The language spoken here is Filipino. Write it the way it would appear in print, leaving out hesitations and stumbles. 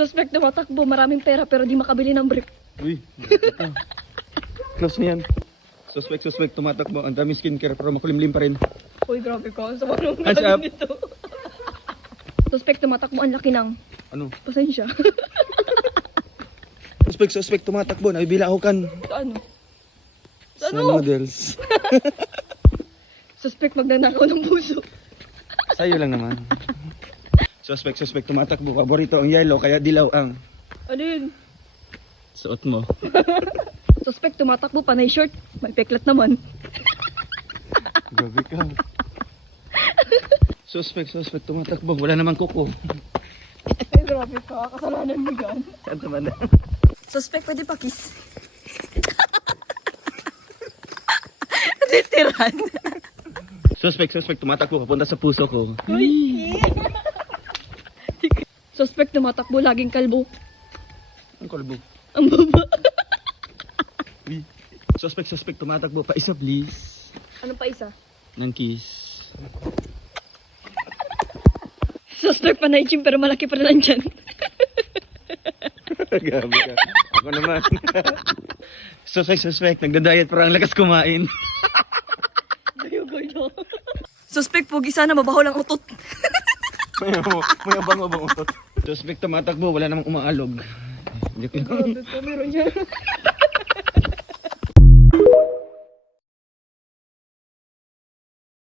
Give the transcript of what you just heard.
Suspect tumatakbo, maraming pera pero di makabili ng brief. Uy, close na yan. Suspect tumatakbo. Ang daming skincare pero makulimlim pa rin. Uy, grabe ka. Sa anong Hands up. nito? Suspect tumatakbo, ang laki ng Ano? pasensya. Suspect tumatakbo. Nabibilaukan. Sa ano? Sa Ano? noodles. Suspect magnanakaw ng puso. Sa'yo lang naman. Suspect tumatakbo. Paborito ang yellow kaya dilaw ang Ano yun? suot mo. Suspect tumatakbo, panay short. May peklat naman. Grabe ka. Suspect tumatakbo. Wala namang kuko. Ay, grabe ka. Kasalanan mo yan. Saan naman na? Suspect, pwede pa kiss. Literal. Suspect tumatakbo. Papunta sa puso ko. Uy. Suspect tumatakbo, laging kalbo. Ang kalbo. Ang baba. Uy. Suspect tumatakbo. Pa isa please. Ano pa isa? Nang kiss. Suspect panay gym pero malaki pa rin ang tiyan. Grabe ka. Ako naman. Suspect. Nagda-diet pero ang lakas kumain. Suspect, pogi sana, mabaho lang utot. May abang utot. Suspect tumatakbo. Wala namang umaalog. Grabe ka, meron yan.